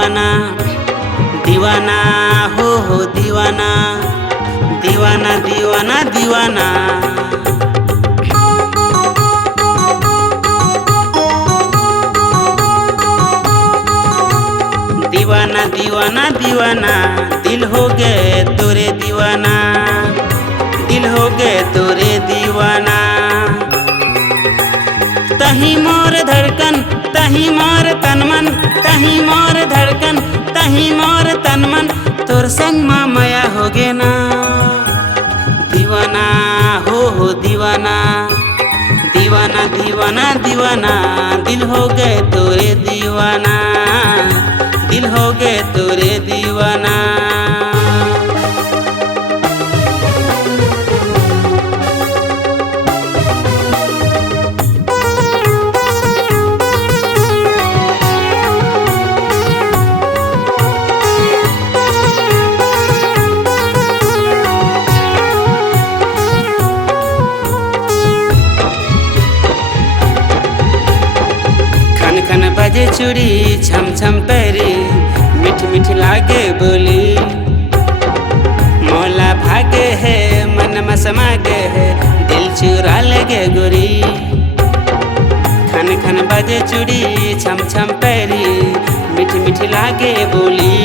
दीवाना दीवाना हो दीवाना दीवाना दीवाना दीवाना। दीवाना दीवाना दीवाना दिल हो गए तोरे दीवाना, दिल हो गए तोरे दीवाना। तही मोर धड़कन तही मोर तनमन, तही मोर धड़कन तही मोर तनमन, तोर संग माया हो गे ना। दीवाना हो दीवाना दीवाना दीवाना दीवाना दिल हो गए तोरे दीवाना, दिल हो गए तोरे दीवाना। खन खन बजे चूड़ी छम छम पैरी, मीठ मीठ लागे बोली। मौला भागे है मन मसमागे है, दिल चुरा लगे गोरी। खन खन बजे चूड़ी छम छम पैरी, मीठ मीठ लागे बोली।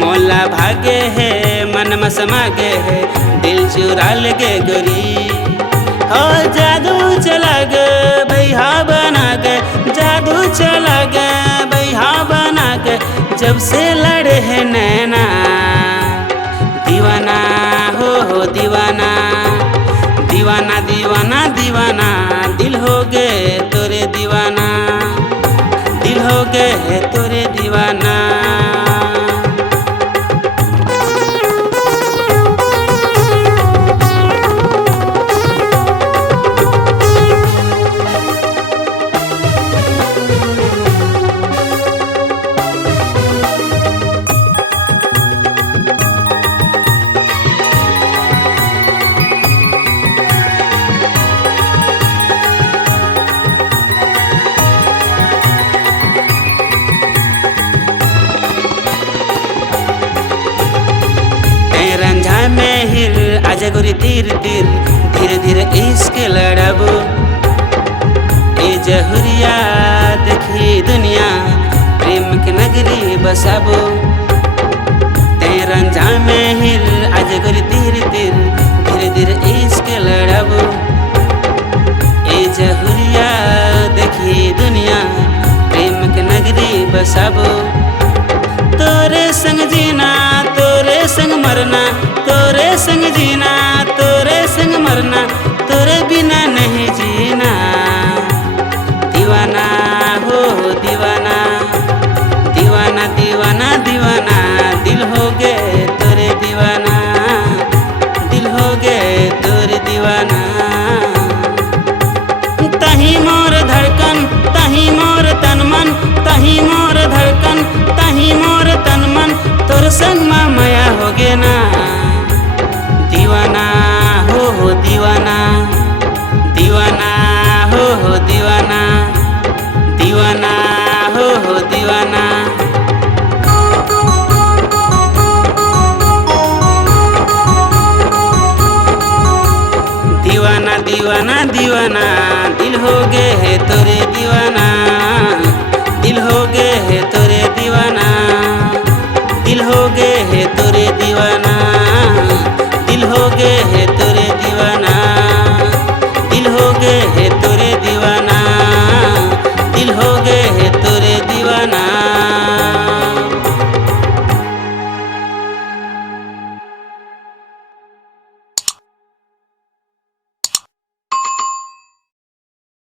मौला भागे है मन मसमागे है, दिल चुरा लगे गोरी। हो जादू चला गे भैया बना गे, जादू चला गे भैया बना गे, जब से लड़े है नैना। दीवाना हो दीवाना दीवाना दीवाना दीवाना दिल हो गए तोरे दीवाना, दिल हो गए तोरे दीवाना। में हिर आजा गोरी तीर तीर, धीरे धीरे इश्क लड़ाबो। ए जहुरिया देखी दुनिया, प्रेम के नगरी बसाबो। रंझा में हिर आजा गोरी तीर तीर, धीरे धीरे इश्क लड़ाबो। ए जहुरिया देखी दुनिया, प्रेम के नगरी बसाबो। तोरे संग जीना तोरे संग मरना, तोरे संग जीना तोरे संग मरना, तोरे बिना नहीं जीना। दीवाना हो दीवाना दीवाना दीवाना दीवाना दिल हो गए तोरे दीवाना, दिल हो गए तोरे दीवाना। तही मोर धड़कन तही मोर तनमन, तही मोर धड़कन तही मोर तनमन, तोर संग माया हो गे ना। दीवाना हो दीवाना दीवाना हो दीवाना दीवाना हो दीवाना। दीवाना दीवाना दीवाना दिल हो गए है तोरे दीवाना।